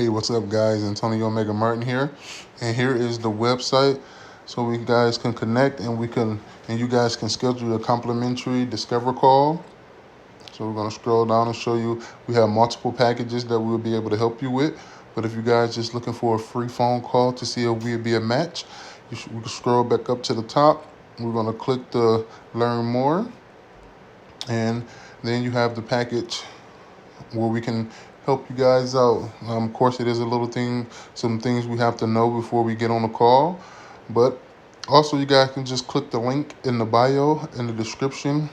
Hey, what's up, guys? Antonio Omega Martin here, and here is the website so we guys can connect and you guys can schedule a complimentary discover call. So we're gonna scroll down and show you we have multiple packages that we'll be able to help you with. But if you guys just looking for a free phone call to see if we'll be a match, we can scroll back up to the top. We're gonna click the learn more, and then you have the package where we can help you guys out. Of course, it is a little thing, some things we have to know before we get on the call, but also you guys can just click the link in the bio in the description,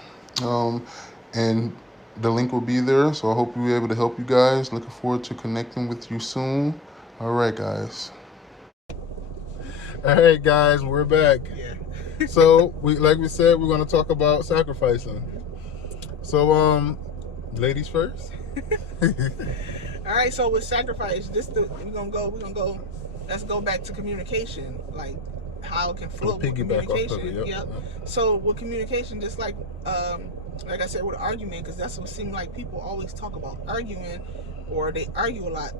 and the link will be there. So I hope we'll be able to help you guys. Looking forward to connecting with you soon. All right, guys. All right, guys, we're back. Yeah. So like we said, we're gonna talk about sacrificing. So ladies first. All right, so with sacrifice, we're gonna go. Let's go back to communication, like how it can flow with communication. Yep. So with communication, just like I said with argument, because that's what seems like people always talk about arguing, or they argue a lot.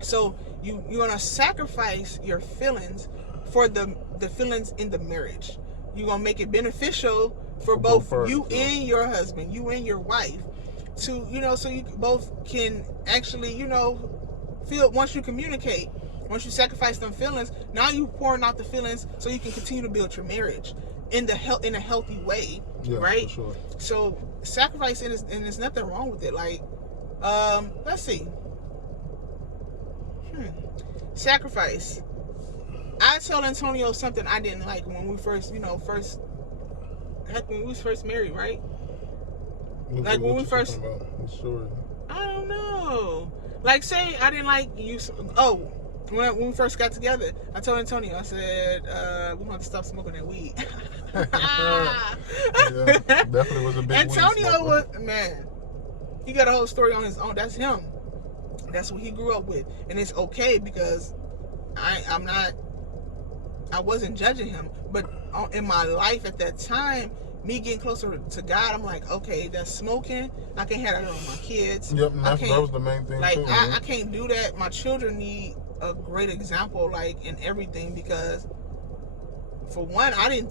So you're gonna sacrifice your feelings for the feelings in the marriage. You're gonna make it beneficial for both you and your husband, you and your wife, to so you both can actually feel. Once you communicate, once you sacrifice them feelings, now you pouring out the feelings so you can continue to build your marriage in a healthy way, right? For sure. So sacrifice, and there's nothing wrong with it. Like, let's see. Sacrifice. I told Antonio something I didn't like when we first married, right? Like when we first. Sure. I don't know. Like, say I didn't like you. Oh, when we first got together, I told Antonio, I said, we're going to stop smoking that weed. Yeah, definitely was a big Antonio was, man, he got a whole story on his own. That's him. That's what he grew up with. And it's okay, because I wasn't judging him. But in my life at that time, me getting closer to God, I'm like, okay, that's smoking. I can't have that on my kids. Yep, and that was the main thing, like, too. I can't do that. My children need a great example, like, in everything, because for one, I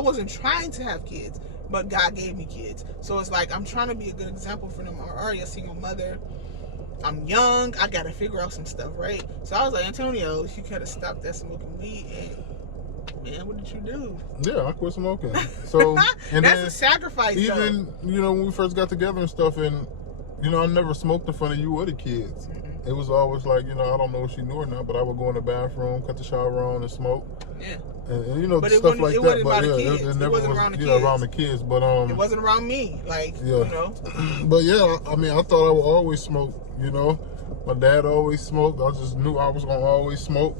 wasn't trying to have kids, but God gave me kids. So it's like, I'm trying to be a good example for them. I'm already a single mother. I'm young. I got to figure out some stuff, right? So I was like, Antonio, you got to stop that smoking weed. And man, what did you do? Yeah, I quit smoking. So and that's a sacrifice. Even when we first got together and stuff, and I never smoked in front of you or the kids. Mm-hmm. It was always like, I don't know if she knew or not, but I would go in the bathroom, cut the shower on, and smoke. Yeah. And but stuff like that. But yeah, it never was around the kids. Around the kids. But it wasn't around me. Like, But yeah, I thought I would always smoke. My dad always smoked. I just knew I was gonna always smoke,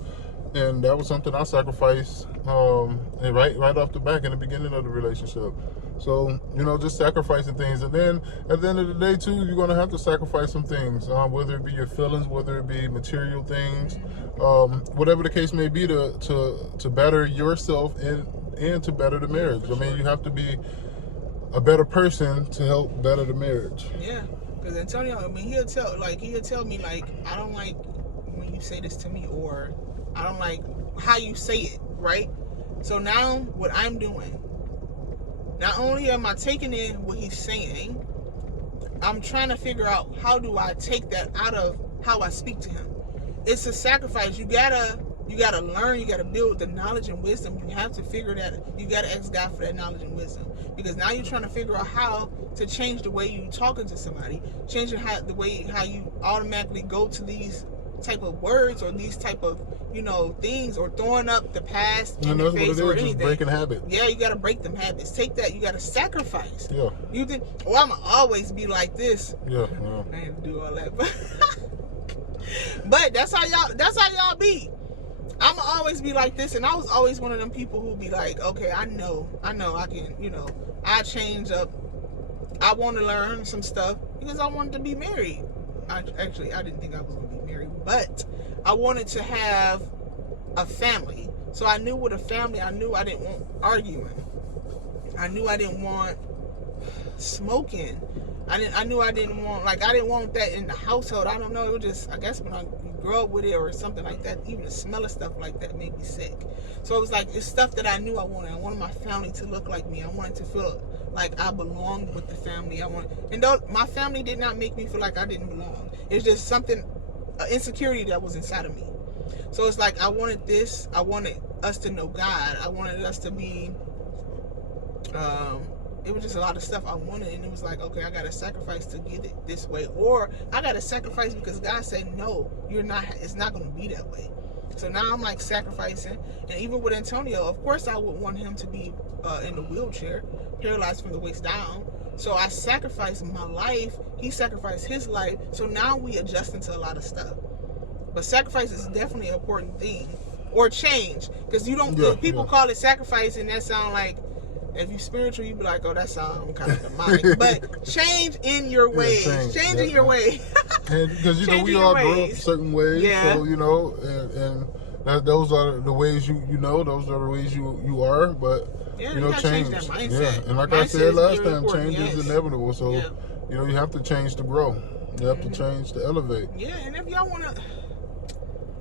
and that was something I sacrificed. And right off the back in the beginning of the relationship. So just sacrificing things, and then at the end of the day too, you're gonna have to sacrifice some things, whether it be your feelings, whether it be material things, whatever the case may be, to better yourself and to better the marriage. I mean, you have to be a better person to help better the marriage. Yeah. Because Antonio, he'll tell me, like, I don't like when you say this to me, or I don't like how you say it, right? So now what I'm doing, not only am I taking in what he's saying, I'm trying to figure out, how do I take that out of how I speak to him? It's a sacrifice. You gotta learn, you gotta build the knowledge and wisdom. You have to figure that. You gotta ask God for that knowledge and wisdom, because now you're trying to figure out how to change the way you talking to somebody, changing how you automatically go to these type of words, or these type of things, or throwing up the past in the face, or anything. Just breaking habits. Yeah, you gotta break them habits. Take that. You gotta sacrifice. Yeah. You think, I'm gonna always be like this. Yeah. I ain't do all that, but that's how y'all be. I'ma always be like this, and I was always one of them people who be like, okay, I know I can, I change up. I want to learn some stuff, because I wanted to be married. I didn't think I was going to be married, but I wanted to have a family. So I knew with a family, I knew I didn't want arguing. I knew I didn't want smoking. I knew I didn't want that in the household. I don't know. It was just, I guess when I grew up with it or something like that, even the smell of stuff like that made me sick. So it was like, it's stuff that I knew I wanted. I wanted my family to look like me. I wanted to feel like I belonged with the family. And though my family did not make me feel like I didn't belong. It's just something, an insecurity that was inside of me. So it's like, I wanted this. I wanted us to know God. I wanted us to be, it was just a lot of stuff I wanted, and it was like, okay, I got to sacrifice to get it this way, or I got to sacrifice because God said, no, you're not, it's not going to be that way. So now I'm like sacrificing, and even with Antonio, of course I would want him to be in the wheelchair, paralyzed from the waist down. So I sacrificed my life, he sacrificed his life, so now we adjusting to a lot of stuff. But sacrifice is definitely an important thing, or change, because you don't, people call it sacrifice, and that sound like, if you spiritual, you be like, oh, that sounds kind of demonic. But change in your ways. Change in your way. Because, you know, we all grow up certain ways. Yeah. So, you know, and those are the ways you know, those are the ways you are. But, you know, change. That mindset. Yeah. And like I said last time, change is inevitable. So, you know, you have to change to grow. You have to change to elevate. Yeah, and if y'all want to...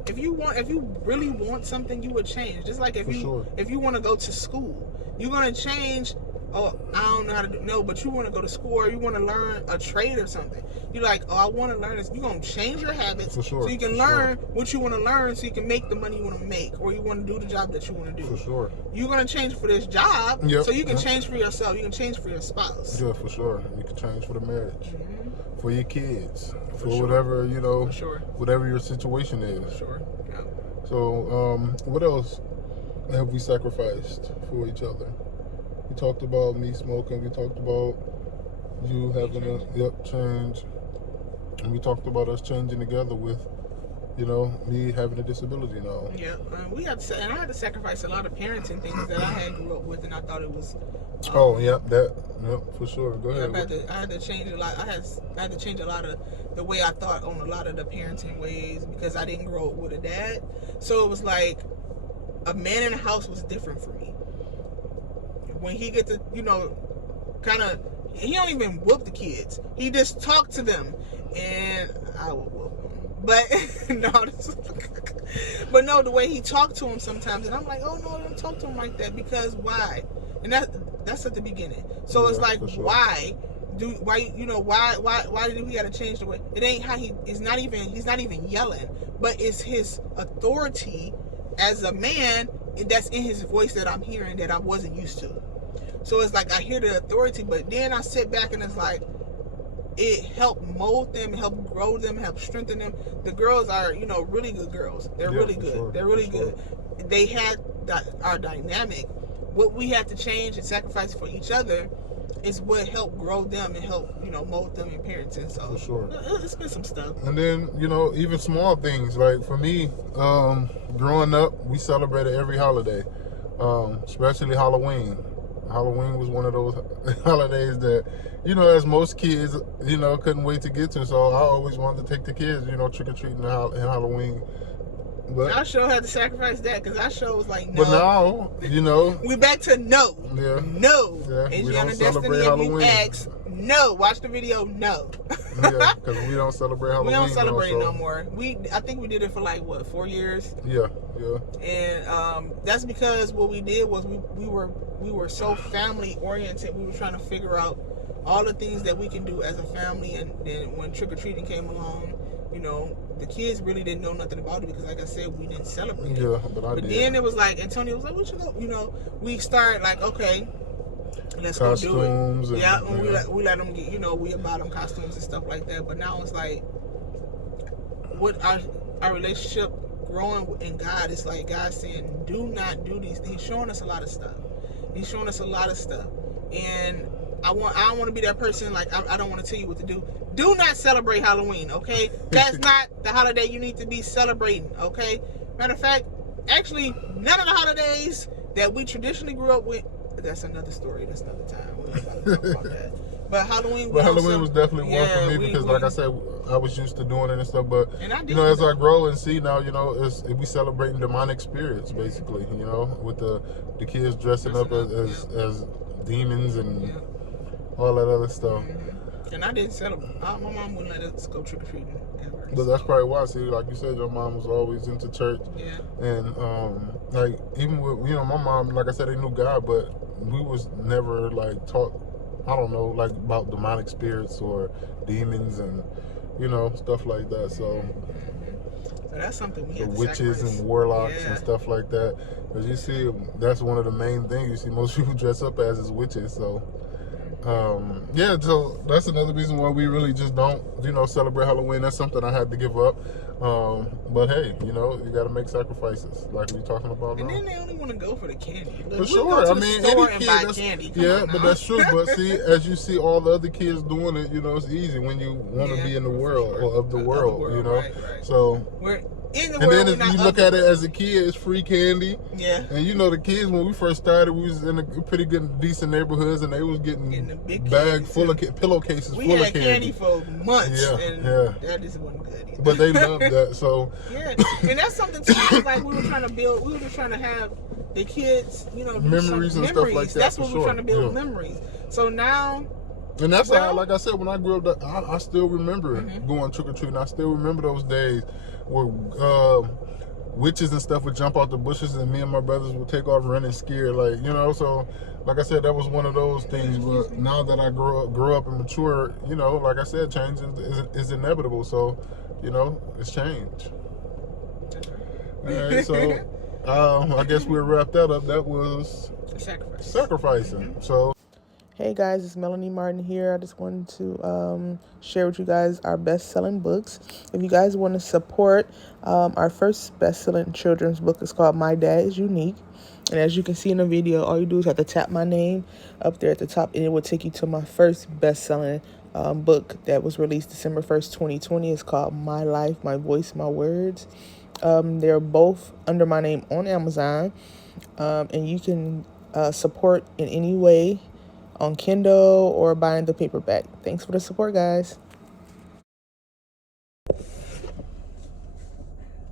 If you really want something, you would change. Just like if you want to go to school, you're gonna change. Oh, I don't know how to do. No, but you want to go to school, or you want to learn a trade or something. You're like, oh, I want to learn this. You're gonna change your habits so you can learn what you want to learn, so you can make the money you want to make, or you want to do the job that you want to do. For sure. You're gonna change for this job, so you can change for yourself. You can change for your spouse. Yeah, for sure. You can change for the marriage, for your kids, for whatever, you know, whatever your situation is. For sure. Yeah. So, what else have we sacrificed for each other? We talked about me smoking. We talked about you having a change. And we talked about us changing together with, you know, me having a disability now. Yeah, we had to, and I had to sacrifice a lot of parenting things that I had grew up with, and I thought it was. For sure. Go ahead. I had to change a lot. I had to change a lot of the way I thought on a lot of the parenting ways, because I didn't grow up with a dad. So it was like a man in the house was different for me. When he get to, you know, kind of, he don't even whoop the kids. He just talk to them, and I would whoop them. But no, the way he talked to him sometimes, and I'm like, oh no, don't talk to him like that, because why? And that's at the beginning. So it's like, why do we gotta change the way? It ain't how he's not even yelling, but it's his authority as a man that's in his voice that I'm hearing that I wasn't used to. So it's like I hear the authority, but then I sit back and it's like, it helped mold them, help grow them, help strengthen them. The girls are, you know, really good girls. They're really good. Sure. They're really good. They had our dynamic. What we had to change and sacrifice for each other is what helped grow them and help, you know, mold them in parenting. So for sure, it's been some stuff. And then, you know, even small things, like for me, growing up, we celebrated every holiday, especially Halloween. Halloween was one of those holidays that, you know, as most kids, you know, couldn't wait to get to. So I always wanted to take the kids, you know, trick-or-treating in Halloween. But I sure had to sacrifice that, because I sure was like, no. But now, you know. We back to no. Yeah. No. Yeah. Adriana Destiny, if you ask, no. Watch the video, no. Yeah, because we don't celebrate Halloween. We don't celebrate no more. I think we did it for like, what, 4 years? Yeah. And that's because what we did was we were so family oriented. We were trying to figure out all the things that we can do as a family, and then when trick-or-treating came along, you know, the kids really didn't know nothing about it, because like I said, we didn't celebrate it. Yeah, but then it was like, Antonio was like, we should go, you know, we started like, okay, let's costumes go do it. And we let them get, you know, we buy them costumes and stuff like that. But now it's like, what our relationship growing in God is like, God saying, do not do these things. He's showing us a lot of stuff. And I don't want to be that person, like, I don't want to tell you what to do. Do not celebrate Halloween, okay? That's not the holiday you need to be celebrating, okay? Matter of fact, actually, none of the holidays that we traditionally grew up with, that's another story, that's another time. We're not about to talk about that. But Halloween was definitely one for me, because like I said, I was used to doing it and stuff, but you know, as I grow and see now, you know, we celebrating demonic spirits, basically, you know, with the kids dressing up as demons and all that other stuff. And I didn't settle. My mom wouldn't let us go trick or treating ever. But that's probably why. See, like you said, your mom was always into church. Yeah. And like even with my mom, like I said, they knew God, but we was never like taught. I don't know, like about demonic spirits or demons and stuff like that. So that's something we the have to witches sacrifice. and warlocks and stuff like that. Because you see, that's one of the main things you see most people dress up as is witches. So. So that's another reason why we really just don't, celebrate Halloween. That's something I had to give up. But hey, you got to make sacrifices, like we're talking about and now. then they only want to go for the candy. Look, for sure, I mean, any kid. Candy. But that's true. But see, as you see all the other kids doing it, it's easy when you want to be in the world or of the world, Right. So we're in the and world. then if you look at it as a kid, it's free candy. Yeah. And the kids when we first started, we was in a pretty good, decent neighborhoods, and they was getting a big bag full of pillowcases full of candy. We had candy for months, and that just wasn't good either. But they loved that, so yeah. And that's something too. Like we were trying to build. We were just trying to have the kids, memories and stuff like that. That's what we're trying to build, memories. So now. And that's how, like I said, when I grew up, I still remember going trick or treating. I still remember those days where witches and stuff would jump out the bushes, and me and my brothers would take off running scared, So, like I said, that was one of those things. But now that I grew up and mature, like I said, change is inevitable. So, it's change. All right, so I guess we'll wrap that up. That was sacrificing. So. Hey guys, it's Melanie Martin here. I just wanted to share with you guys our best-selling books. If you guys want to support, our first best-selling children's book is called My Dad is Unique. And as you can see in the video, all you do is have to tap my name up there at the top, and it will take you to my first best-selling book that was released December 1st, 2020. It's called My Life, My Voice, My Words. They're both under my name on Amazon, and you can support in any way on Kindle or buying the paperback. Thanks for the support, guys.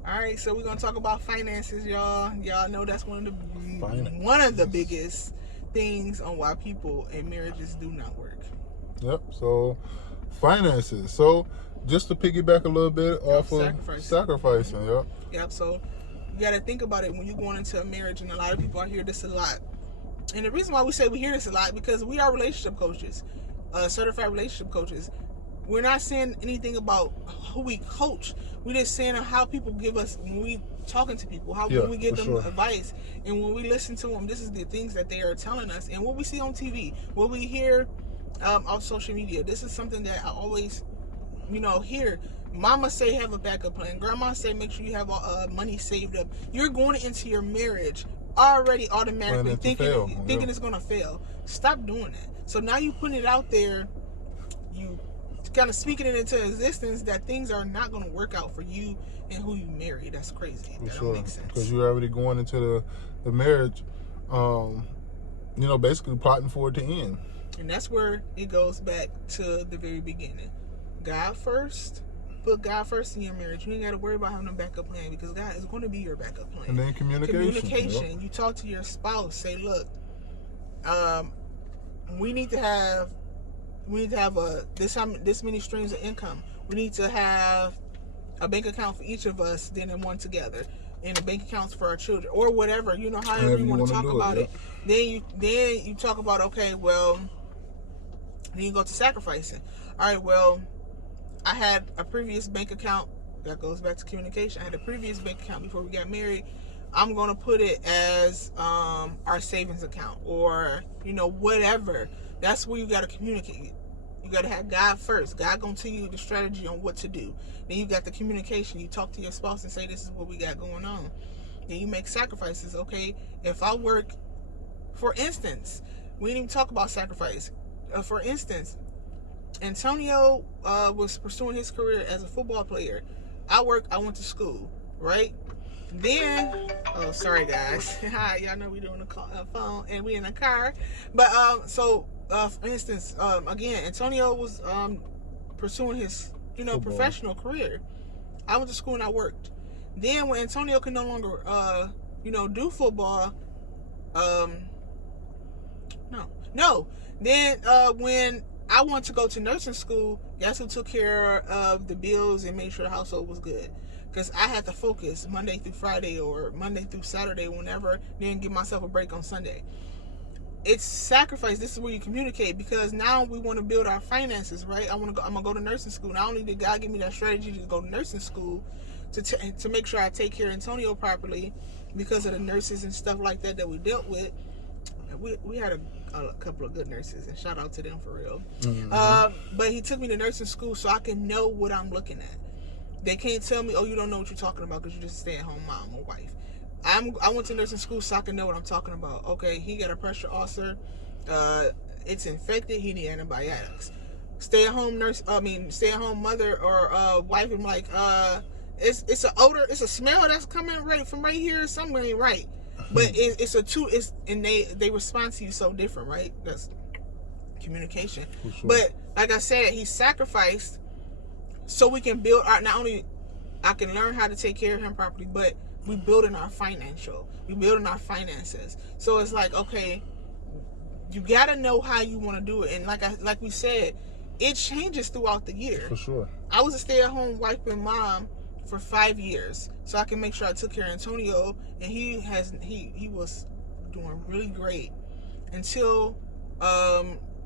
All right, so we're gonna talk about finances, y'all. Y'all know that's one of the biggest things on why people in marriages do not work. Yep. So finances. So just to piggyback a little bit off of sacrificing. Yep. Yep. So you got to think about it when you're going into a marriage, and a lot of people hear this a lot. And the reason why we say we hear this a lot, because we are relationship coaches, certified relationship coaches. We're not saying anything about who we coach. We're just saying how people give us, when we talking to people, when we give them advice, and when we listen to them, this is the things that they are telling us. And what we see on TV, what we hear on social media, this is something that I always, hear. Mama say have a backup plan. Grandma say make sure you have money saved up. You're going into your marriage already automatically thinking it's gonna fail. Stop doing that. So now you putting it out there, you kind of speaking it into existence that things are not gonna work out for you and who you marry. That's crazy. That don't make sense. Because you're already going into the marriage, basically plotting for it to end. And that's where it goes back to the very beginning. God first. Put God first in your marriage. You ain't got to worry about having a backup plan, because God is going to be your backup plan. And then communication. Yep. You talk to your spouse. Say, look, we need to have this many streams of income. We need to have a bank account for each of us, then in one together, and a bank accounts for our children, or whatever. However you want to talk about it. Then you talk about, okay, well, then you go to sacrificing. All right, well, I had a previous bank account. That goes back to communication. I had a previous bank account before we got married. I'm going to put it as our savings account, or, whatever. That's where you got to communicate. You got to have God first. God going to tell you the strategy on what to do. Then you got the communication. You talk to your spouse and say, this is what we got going on. Then you make sacrifices. Okay, if I work, for instance, we didn't even talk about sacrifice. For instance, Antonio was pursuing his career as a football player. I went to school, right? Then, oh, sorry guys. Hi, y'all know we doing a phone and we in a car. But, for instance, again, Antonio was pursuing his, professional career. I went to school and I worked. Then when Antonio could no longer, do football, Then when I wanted to go to nursing school. Guess who took care of the bills and made sure the household was good? Because I had to focus Monday through Friday or Monday through Saturday, whenever, then give myself a break on Sunday. It's sacrifice. This is where you communicate, because now we want to build our finances, right? I'm gonna go to nursing school. Not only did God give me that strategy to go to nursing school to make sure I take care of Antonio properly, because of the nurses and stuff like that we dealt with. We had a couple of good nurses, and shout out to them for real. Mm-hmm. But he took me to nursing school so I can know what I'm looking at. They can't tell me, oh, you don't know what you're talking about because you're just a stay-at-home mom or wife. I went to nursing school so I can know what I'm talking about. Okay, he got a pressure ulcer. It's infected. He need antibiotics. Stay-at-home mother or wife, I'm like, it's an odor, it's a smell that's coming right from right here. Somewhere ain't right. But and they respond to you so different, right? That's communication. Sure. But like I said, he sacrificed so we can build our, not only I can learn how to take care of him properly, but we building our finances. So it's like, okay, you gotta know how you want to do it. And like we said, it changes throughout the year. For sure. I was a stay-at-home wife and mom for 5 years, so I can make sure I took care of Antonio, and he was doing really great until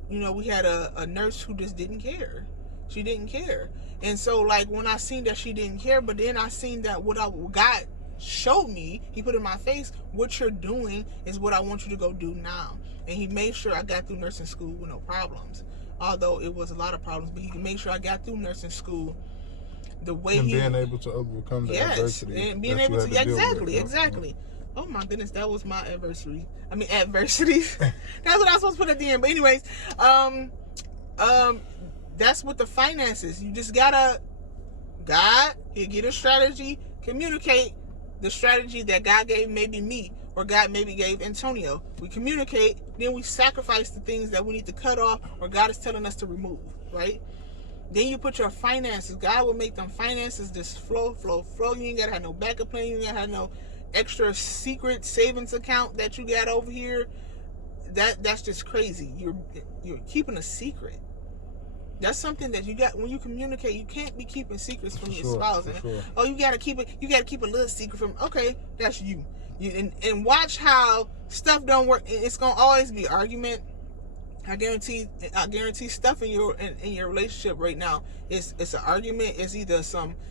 we had a nurse who just didn't care. She didn't care. And so like when I seen that she didn't care, but then I seen that what God showed me, he put in my face, what you're doing is what I want you to go do now. And he made sure I got through nursing school with no problems, although it was a lot of problems, but he made sure I got through nursing school the way and being able to overcome the adversity. And being able to, exactly. Oh my goodness, that was my adversity. Adversities. That's what I was supposed to put at the end. But anyways, that's what the finances. You just gotta, God, he'll get a strategy, communicate the strategy that God gave maybe me, or God maybe gave Antonio. We communicate, then we sacrifice the things that we need to cut off, or God is telling us to remove, right? Then you put your finances. God will make them finances just flow. You ain't gotta have no backup plan. You ain't gotta have no extra secret savings account that you got over here. That's just crazy. You're keeping a secret. That's something that you got when you communicate. You can't be keeping secrets from your spouse. Sure. Oh, you gotta keep it. You gotta keep a little secret from. Okay, that's you. And watch how stuff don't work. It's gonna always be argument. I guarantee stuff in your relationship right now. It's an argument. It's either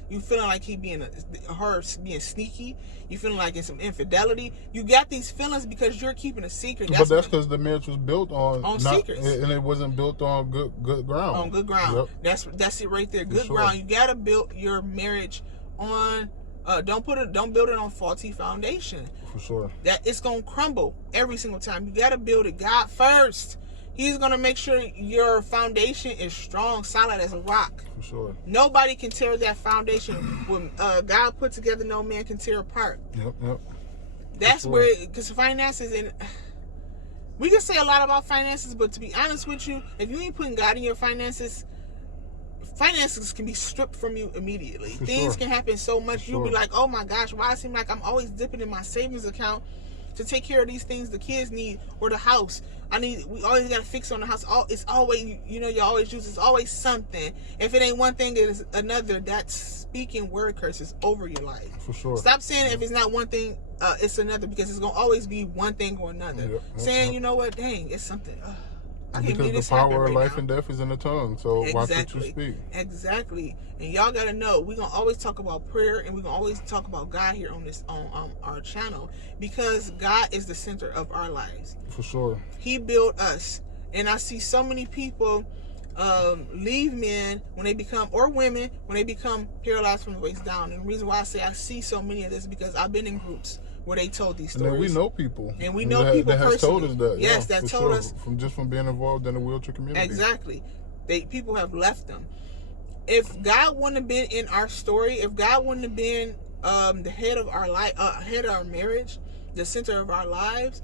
you feeling like her being sneaky. You feeling like it's some infidelity. You got these feelings because you're keeping a secret. But that's because the marriage was built on secrets, and it wasn't built on good ground. On good ground. Yep. That's it right there. Good ground. You gotta build your marriage on. Don't build it on faulty foundation. For sure. That it's gonna crumble every single time. You gotta build it God first. He's going to make sure your foundation is strong, solid as a rock. For sure. Nobody can tear that foundation. When God put together, no man can tear apart. Yep. That's where, because finances, and we can say a lot about finances, but to be honest with you, if you ain't putting God in your finances can be stripped from you immediately. Things can happen so much. You'll be like, oh my gosh, why it seem like I'm always dipping in my savings account to take care of these things the kids need, or the house. We always got to fix on the house. It's always, you always use, it's always something. If it ain't one thing, it's another. That's speaking word curses over your life. For sure. Stop saying if it's not one thing, it's another, because it's going to always be one thing or another. Saying, you know what, dang, it's something. I can't believe this happened right now. Because the power of life and death is in the tongue. So watch what you speak. Exactly. And y'all got to know, we're going to always talk about prayer, and we're going to always talk about God here on our channel, because God is the center of our lives. For sure. He built us. And I see so many people leave men when they become, or women, when they become paralyzed from the waist down. And the reason why I say I see so many of this, because I've been in groups where they told these stories. And we know people. And we know people that has told us that. Yes, that told us. From being involved in the wheelchair community. Exactly. People have left them. If God wouldn't have been in our story, if God wouldn't have been the head of our life, head of our marriage, the center of our lives,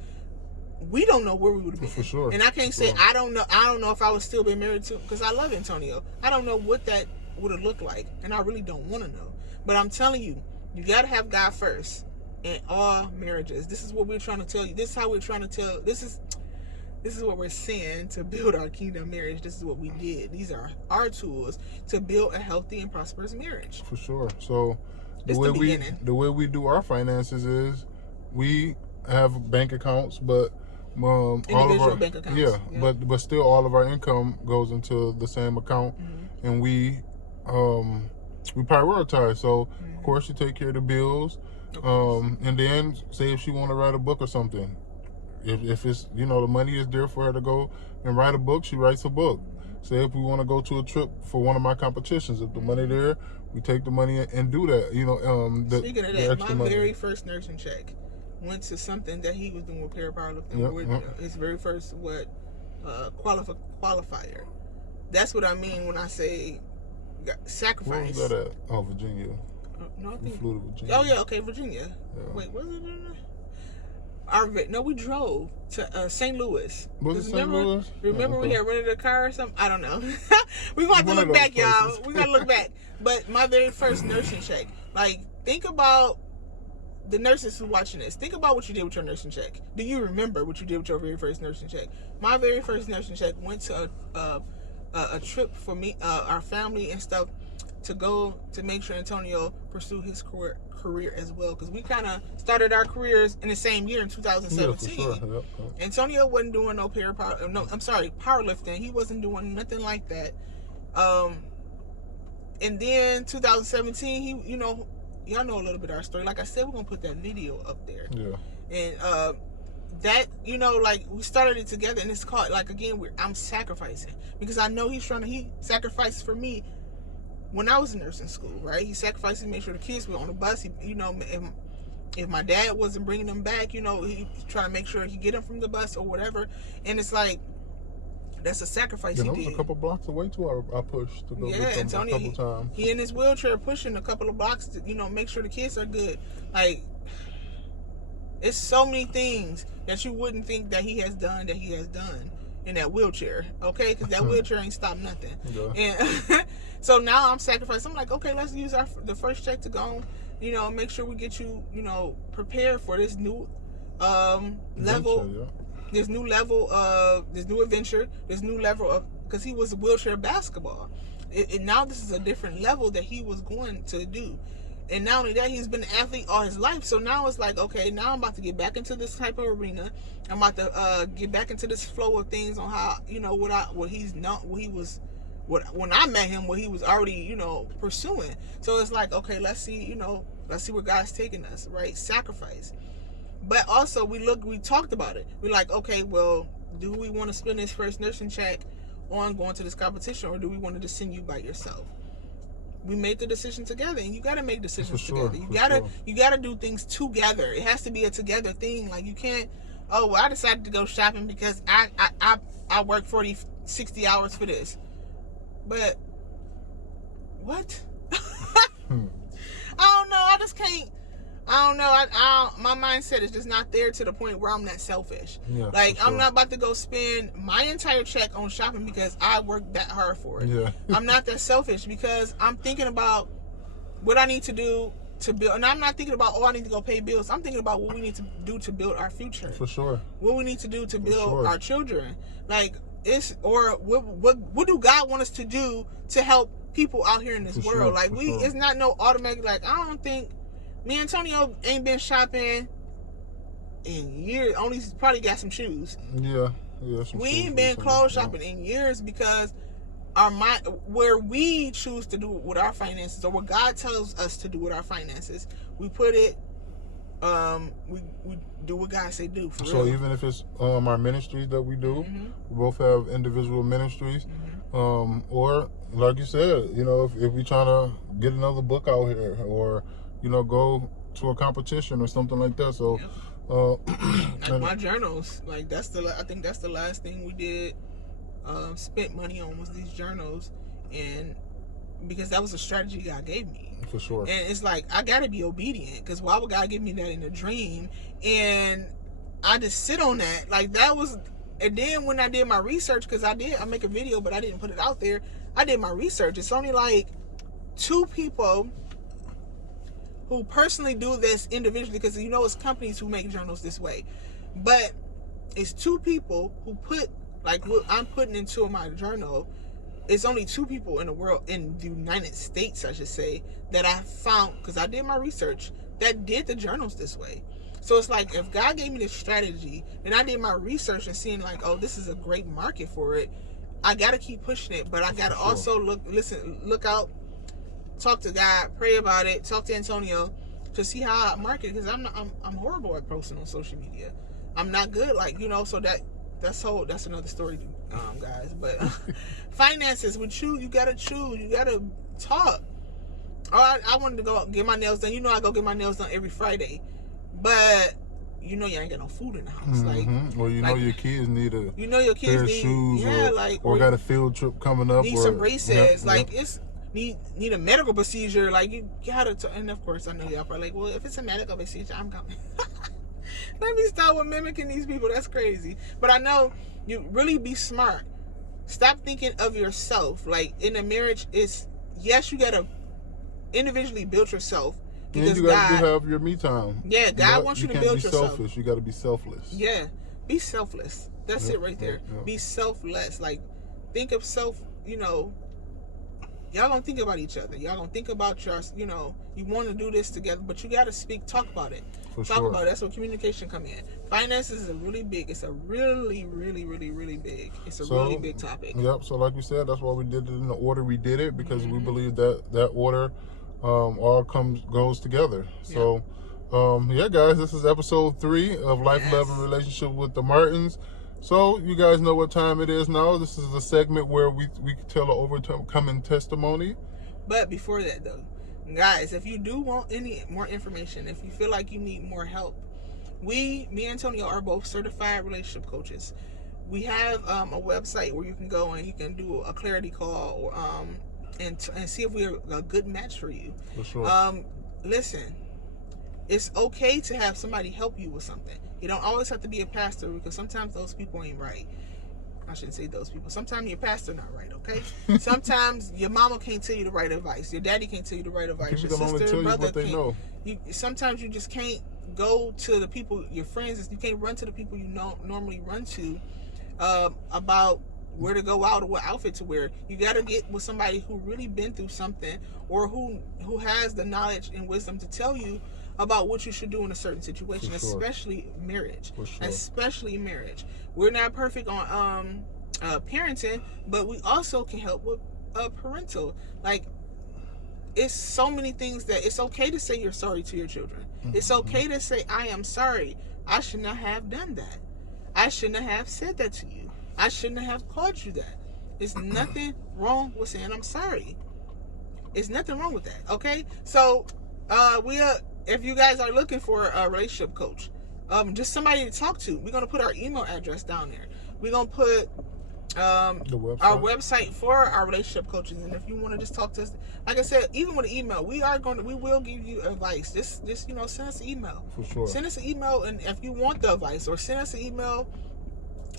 we don't know where we would have been. For sure. And I can't say I don't know if I would still be married to, because I love Antonio. I don't know what that would have looked like, and I really don't want to know. But I'm telling you, you got to have God first in all marriages. This is what we're trying to tell you. This is how we're trying to tell. This is what we're saying to build our kingdom marriage. This is what we did. These are our tools to build a healthy and prosperous marriage. For sure. So the way we do our finances is we have bank accounts, but all of our bank accounts. Yeah, but still all of our income goes into the same account, and we prioritize. So of course you take care of the bills, and then say if she want to write a book or something, if it's the money is there for her to go and write a book, she writes a book. Say if we want to go to a trip for one of my competitions, if the money there, we take the money and do that. Speaking of that, my very first nursing check went to something that he was doing with powerlifting. His very first qualifier. That's what I mean when I say sacrifice. Where was that at? Oh, Virginia. No, I We think. flew to Virginia. Oh yeah, okay, Virginia. Yeah. Wait, was it? We drove to St. Louis. Was it St. Louis? Remember we had rented a car or something? I don't know. We're going to have to look back, y'all. We got to look back. But my very first nursing check. Like, think about the nurses who watching this. Think about what you did with your nursing check. Do you remember what you did with your very first nursing check? My very first nursing check went to a trip for me, our family and stuff, to go to make sure Antonio pursue his career as well, because we kind of started our careers in the same year in 2017. Yeah, for sure. Yep. Antonio wasn't doing powerlifting. He wasn't doing nothing like that. And then 2017, y'all know a little bit of our story. Like I said, we're gonna put that video up there. Yeah. And that, we started it together, and it's called, I'm sacrificing, because I know he sacrificed for me when I was in nursing school, right? He sacrificed to make sure the kids were on the bus. If my dad wasn't bringing them back, he trying to make sure he get them from the bus or whatever. And it's like, that's a sacrifice he did. Was a couple blocks away too. I pushed to go get them Antonio, a couple times. He in his wheelchair pushing a couple of blocks to, make sure the kids are good. Like, it's so many things that you wouldn't think that he has done in that wheelchair, okay? Because that wheelchair ain't stopped nothing. Yeah. And so now I'm sacrificing. I'm like, okay, let's use the first check to go, make sure we get you, prepared for this new level. Yeah. This new level of this new adventure, this new level of, because he was wheelchair basketball. Now this is a different level that he was going to do. And not only that, he's been an athlete all his life. So now it's like, okay, now I'm about to get back into this type of arena. I'm about to get back into this flow of things on how, when I met him, what he was already, pursuing. So it's like, okay, let's see where God's taking us, right? Sacrifice. But also we talked about it. We're like, okay, well, do we want to spend this first nursing check on going to this competition, or do we want to just send you by yourself? We made the decision together, and you got to make decisions together. You gotta do things together. It has to be a together thing. Like, you can't, I decided to go shopping because I work 40, 60 hours for this. But what? I don't know. I just can't. I don't know. My mindset is just not there to the point where I'm that selfish. Yeah, like, I'm not about to go spend my entire check on shopping because I worked that hard for it. Yeah. I'm not that selfish because I'm thinking about what I need to do to build. And I'm not thinking about, I need to go pay bills. I'm thinking about what we need to do to build our future. For sure. What we need to do to build our children. Like, what do God want us to do to help people out here in this world? Like, it's not no automatic, like, I don't think, me and Antonio ain't been shopping in years. Only probably got some shoes. Yeah. We ain't been clothes shopping in years because where we choose to do with our finances, or what God tells us to do with our finances, we put it. We do what God say do. For real. Even if it's our ministries that we do, we both have individual ministries. Or like you said, if we trying to get another book out here, or go to a competition or something like that. So, like my journals, like I think that's the last thing we did. Spent money on was these journals, and because that was a strategy God gave me. For sure. And it's like, I gotta be obedient, because why would God give me that in a dream? And I just sit on that. Like, that was. And then when I did my research, because I make a video, but I didn't put it out there. I did my research. It's only like 2 people who personally do this individually, because it's companies who make journals this way. But it's 2 people who put, like what I'm putting into my journal. It's only 2 people in the world, in the United States, I should say, that I found, because I did my research, that did the journals this way. So it's like, if God gave me this strategy, and I did my research and seeing like, oh, this is a great market for it, I got to keep pushing it. But I got to also look out, talk to God, pray about it, talk to Antonio to see how I market, because I'm horrible at posting on social media. I'm not good, like, you know, so that's another story, guys. But finances with you gotta choose, you gotta talk. I wanted to go get my nails done. You know, I go get my nails done every Friday, but you know you ain't got no food in the house. Like, well, you know your kids need a your kids pair of shoes, or got a field trip coming up, need some braces. It's need a medical procedure. Like, you gotta. And of course, I know y'all probably like, well, if it's a medical procedure, I'm going. Let me stop with mimicking these people. That's crazy. But I know you really be smart. Stop thinking of yourself. Like, in a marriage, yes, you gotta individually build yourself. And you got to have your me time. Yeah, God wants you to build yourself. Selfish. You got to be selfless. Yeah, be selfless. That's it right there. Be selfless. Like, think of self. You know, y'all gonna think about each other. Y'all gonna think about your. You know, you want to do this together, but you got to talk about it. Talk about it. That's where communication come in. Finances is a really big. It's a really, really, really, really big. It's a really big topic. Yep. So like we said, that's why we did it in the order we did it, because we believe that order all goes together. So yeah, guys, this is episode 3 of Life, Love, and Relationship with the Martins. So you guys know what time it is now. This is a segment where we tell an overcoming testimony. But before that, though, guys, if you do want any more information, if you feel like you need more help, me and Antonio are both certified relationship coaches. We have a website where you can go and you can do a clarity call, or and see if we're a good match for you. For sure. Listen, it's okay to have somebody help you with something. You don't always have to be a pastor, because sometimes those people ain't right. I shouldn't say those people. Sometimes your pastor not right, okay? Sometimes your mama can't tell you the right advice. Your daddy can't tell you the right advice. People your sister, brother can't. Sometimes you just can't go to the people, your friends. You can't run to the people you normally run to about where to go out or what outfit to wear. You got to get with somebody who really been through something, or who has the knowledge and wisdom to tell you about what you should do in a certain situation, especially marriage. Especially marriage. We're not perfect on parenting, but we also can help with parental. Like, it's so many things that it's okay to say you're sorry to your children. It's okay to say, I am sorry. I should not have done that. I shouldn't have said that to you. I shouldn't have called you that. There's nothing wrong with saying I'm sorry. There's nothing wrong with that. Okay? So if you guys are looking for a relationship coach, just somebody to talk to, we're gonna put our email address down there. We're gonna put our website for our relationship coaches, and if you want to just talk to us, like I said, even with an email, we will give you advice. Just send us an email. For sure. Send us an email, and if you want the advice, or send us an email,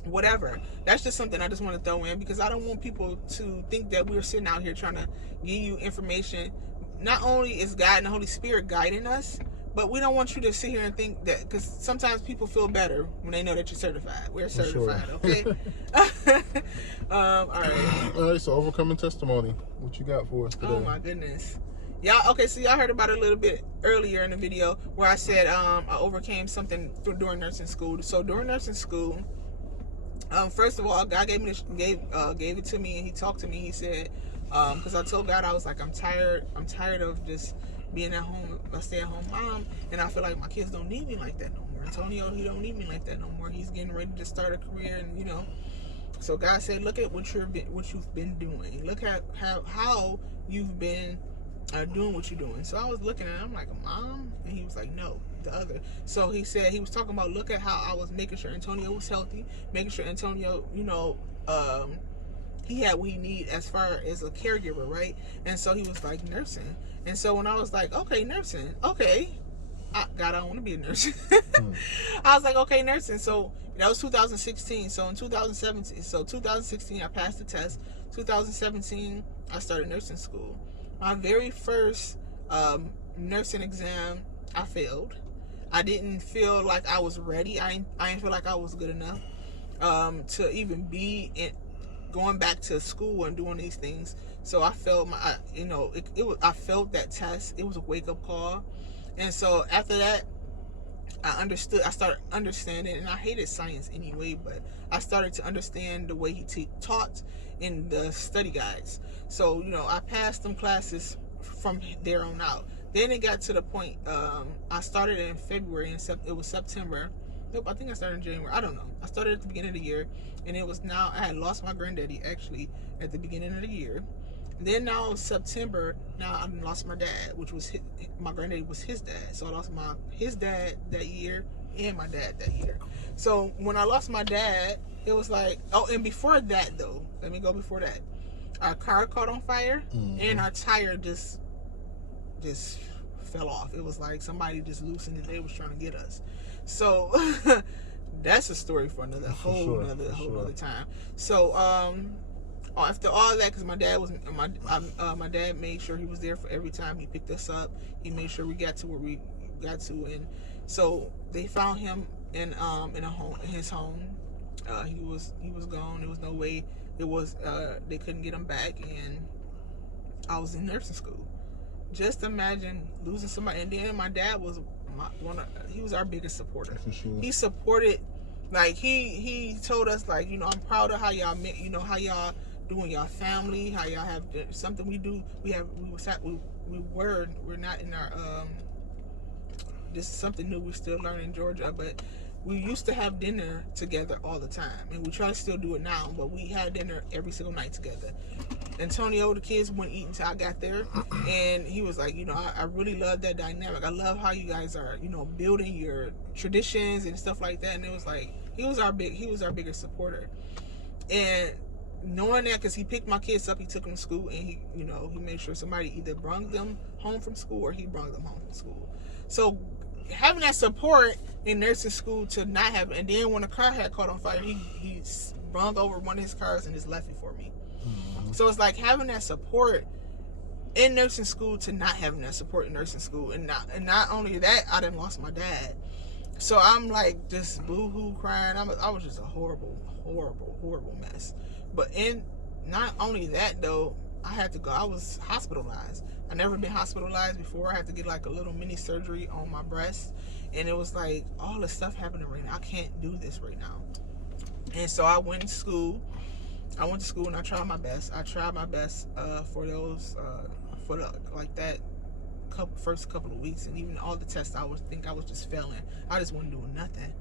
whatever. That's just something I just want to throw in, because I don't want people to think that we're sitting out here trying to give you information. Not only is God and the Holy Spirit guiding us, but we don't want you to sit here and think that, because sometimes people feel better when they know that you're certified. We're certified, okay? All right, so overcoming testimony. What you got for us today? Oh my goodness. So y'all heard about it a little bit earlier in the video where I said I overcame something during nursing school. So during nursing school, first of all, God gave it to me, and he talked to me. He said, because I told God, I was like, I'm tired of just being at home, a stay-at-home mom, and I feel like my kids don't need me like that no more. Antonio, he don't need me like that no more. He's getting ready to start a career, and So God said, look at what you've been doing. Look at how you've been doing what you're doing. So I was looking at it, I'm like, Mom? And he was like, no, the other. So he said, he was talking about, look at how I was making sure Antonio was healthy, making sure Antonio, he had what he need as far as a caregiver, right? And so he was like, nursing. And so when I was like, okay, nursing, okay. God, I don't want to be a nurse. I was like, okay, nursing. So that was 2016. So in 2016, I passed the test. 2017, I started nursing school. My very first nursing exam, I failed. I didn't feel like I was ready. I didn't feel like I was good enough to even be going back to school and doing these things. So I felt I felt that test. It was a wake up call. And so after that, I started understanding, and I hated science anyway, but I started to understand the way he taught in the study guides. So, I passed them classes from there on out. Then it got to the point, I started in February, and it was September. Nope, I think I started in January. I don't know. I started at the beginning of the year, and I had lost my granddaddy actually at the beginning of the year. Then now September, now I lost my dad, which was my granddaddy was his dad. So I lost his dad that year and my dad that year. So when I lost my dad, it was like, and before that though, let me go before that. Our car caught on fire, and our tire just fell off. It was like somebody just loosened it. They was trying to get us. So that's a story for another whole other time. So after all that, because my dad made sure he was there for every time he picked us up. He made sure we got to where we got to, and so they found him in his home. He was gone. There was no way they couldn't get him back, and I was in nursing school. Just imagine losing somebody. And then my dad was he was our biggest supporter. For sure. He supported, like he told us, like, I'm proud of how y'all how y'all doing your family, how y'all have something we do. We're not in our this is something new we're still learning in Georgia, but we used to have dinner together all the time, and we try to still do it now, but we had dinner every single night together. Antonio, the kids wouldn't eat until I got there, and he was like, I really love that dynamic. I love how you guys are, building your traditions and stuff like that. And it was like he was our biggest supporter. And knowing that, because he picked my kids up, he took them to school, and he made sure somebody either brought them home from school or he brought them home from school. So having that support in nursing school to not have, and then when the car had caught on fire, he brung over one of his cars and just left it for me. So it's like having that support in nursing school to not having that support in nursing school, and not only that, I done lost my dad. So I'm like just boo-hoo crying. I was just a horrible mess. But not only that though, I had to go. I was hospitalized. I never been hospitalized before. I had to get like a little mini surgery on my breast, and it was like all this stuff happening right now. I can't do this right now. And so I went to school. And I tried my best. For those first couple of weeks, and even all the tests, I was just failing. I just wasn't doing nothing.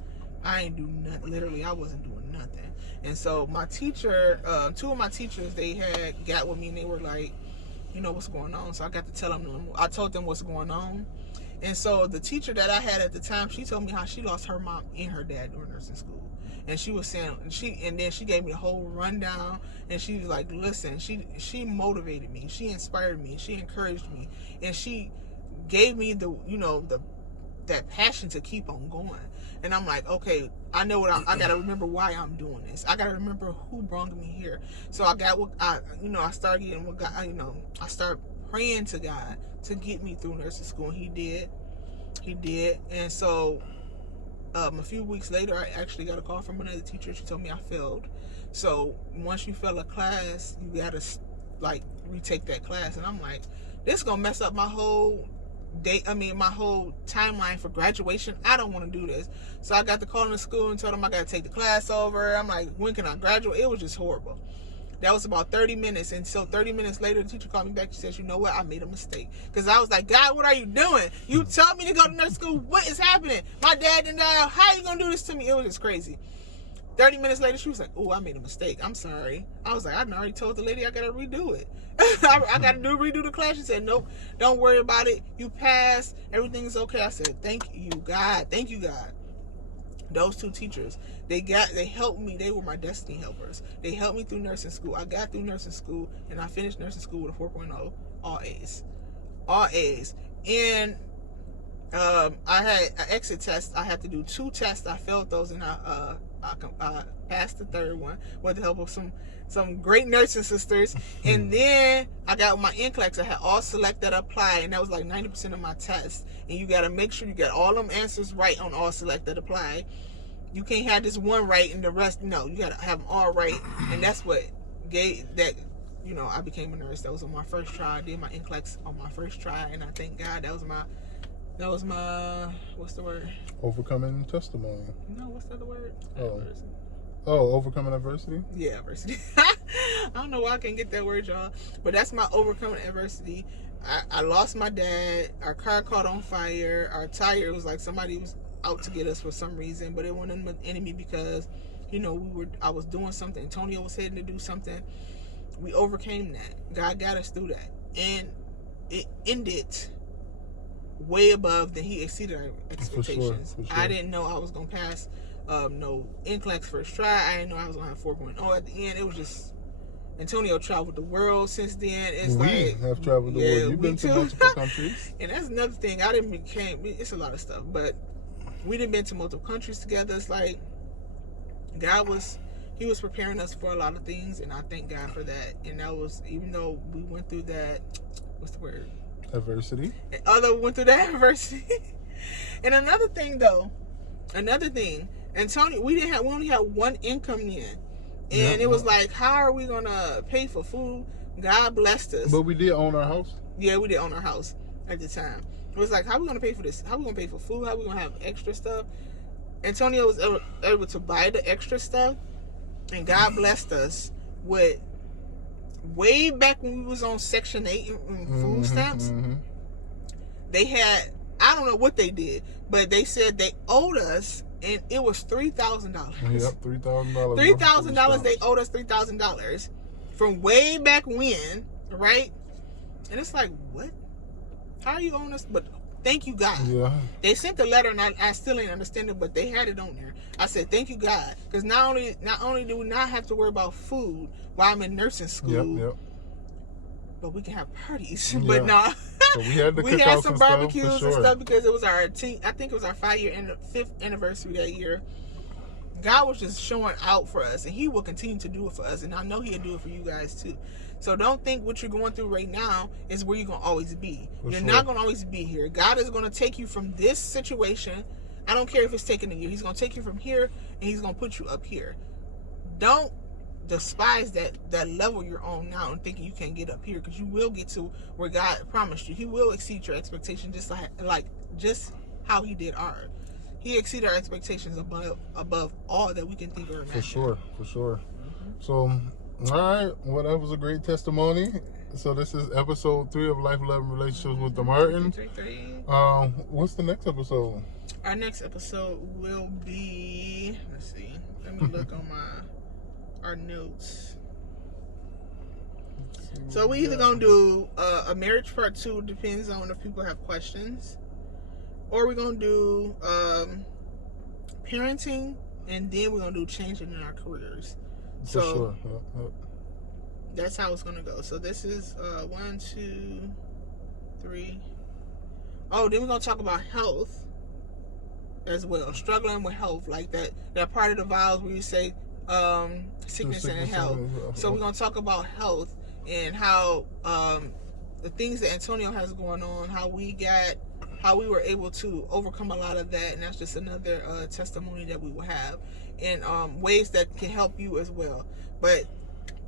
I ain't do nothing. Literally, I wasn't doing nothing. And so my teacher, two of my teachers, they had got with me, and they were like, what's going on? So I got to tell them. I told them what's going on. And so the teacher that I had at the time, she told me how she lost her mom and her dad during nursing school. And she was saying, and then she gave me the whole rundown, and she was like, listen, she motivated me, she inspired me, she encouraged me, and she gave me that passion to keep on going. And I'm like, okay, I know I gotta remember why I'm doing this. I gotta remember who brought me here. So I started getting what God, I started praying to God to get me through nursing school, and He did. And so a few weeks later, I actually got a call from another teacher. She told me I failed. So once you fail a class, you gotta retake that class. And I'm like, this is gonna mess up my whole my whole timeline for graduation. I don't want to do this. So I got the call in the school and told them I got to take the class over. I'm like, when can I graduate? It was just horrible. That was about 30 minutes. And so 30 minutes later, the teacher called me back. She says, you know what? I made a mistake. Because I was like, God, what are you doing? You told me to go to nursing school. What is happening? My dad didn't die. How are you going to do this to me? It was just crazy. 30 minutes later, she was like, oh, I made a mistake. I'm sorry. I was like, I already told the lady I got to redo it. I got to redo the class. She said, nope, don't worry about it. You passed. Everything's okay. I said, thank you, God. Thank you, God. Those two teachers, they helped me. They were my destiny helpers. They helped me through nursing school. I got through nursing school, and I finished nursing school with a 4.0, all A's. And I had an exit test. I had to do 2 tests. I failed those, and I passed the 3rd one with the help of some great nursing sisters. And then I got my NCLEX. I had all select that apply, and that was like 90% of my test. And you got to make sure you get all them answers right on all select that apply. You can't have this one right and the rest no. You got to have them all right, and that's what gave that. I became a nurse. That was on my first try. I did my NCLEX on my first try, and I thank God that was my what's the word? Overcoming testimony. No, what's the other word? Overcoming adversity? Yeah, adversity. I don't know why I can't get that word, y'all. But that's my overcoming adversity. I lost my dad. Our car caught on fire. Our tire was like somebody was out to get us for some reason, but it wasn't an enemy because, I was doing something. Antonio was heading to do something. We overcame that. God got us through that. And it ended way above than he exceeded our expectations. For sure. I didn't know I was going to pass no NCLEX first try. I didn't know I was going to have 4.0 at the end. It was just, Antonio traveled the world since then. We have traveled the world. You've been to multiple countries. And that's another thing. It's a lot of stuff, but we done been to multiple countries together. It's like, he was preparing us for a lot of things, and I thank God for that. And that was, even though we went through that, what's the word? Adversity. Although we went through that adversity. And another thing, Antonio, we only had one income in. And it was like, how are we going to pay for food? God blessed us. But we did own our house. Yeah, we did own our house at the time. It was like, how are we going to pay for this? How are we going to pay for food? How are we going to have extra stuff? Antonio was able to buy the extra stuff. And God blessed us with, way back when we was on Section 8 and food stamps, they had, I don't know what they did, but they said they owed us, and it was $3,000. Yep, $3,000. $3,000, they owed us $3,000 from way back when, right? And it's like, what? How are you owing us? But thank you, God. Yeah. They sent the letter, and I still ain't understand it, but they had it on there. I said, thank you, God. Because not only do we not have to worry about food while I'm in nursing school, but we can have parties. Yeah. But no. So we had some barbecues and stuff because it was our I think it was our 5th anniversary that year. God was just showing out for us, and he will continue to do it for us. And I know he'll do it for you guys too. So don't think what you're going through right now is where you're going to always be. You're not going to always be here. God is going to take you from this situation. I don't care if it's taking a year. He's going to take you from here, and he's going to put you up here. Don't despise that level you're on now and thinking you can't get up here, because you will get to where God promised you. He will exceed your expectations just how he did ours. He exceeded our expectations above all that we can think or imagine. For sure. So, all right. Well, that was a great testimony. So this is episode 3 of Life, Love, and Relationships with the Martins. What's the next episode? Our next episode will be, let's see. Let me look on our notes. So we either gonna do a marriage part 2, depends on if people have questions, or we're gonna do parenting, and then we're gonna do changing in our careers. For sure. Yep. That's how it's gonna go. So this is 1, 2, 3. Oh, then we're gonna talk about health as well. Struggling with health, like that part of the vows where you say sickness and health. So we're gonna talk about health and how the things that Antonio has going on, how we were able to overcome a lot of that, and that's just another testimony that we will have, and ways that can help you as well. But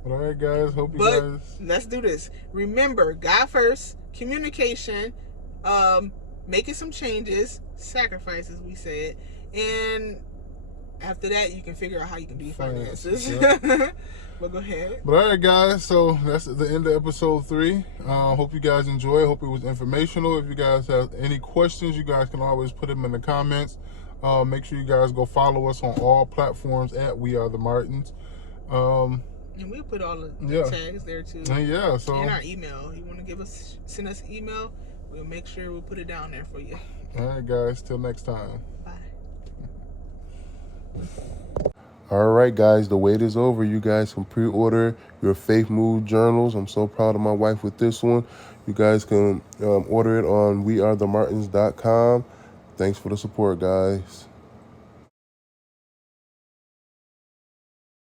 all right, guys. Hope you guys. Let's do this. Remember, God first, communication, making some changes, sacrifices, we said, and after that, you can figure out how you can do finances. Yeah. But go ahead. But all right, guys. So that's the end of episode 3. Hope you guys enjoy. Hope it was informational. If you guys have any questions, you guys can always put them in the comments. Make sure you guys go follow us on all platforms at We Are the Martins. And we'll put all the tags there too. So in our email. You want to send us an email, we'll make sure we'll put it down there for you. All right, guys. Till next time. Bye. All right, guys. The wait is over. You guys can pre-order your Faith Mood journals. I'm so proud of my wife with this one. You guys can order it on wearethemartins.com. Thanks for the support, guys.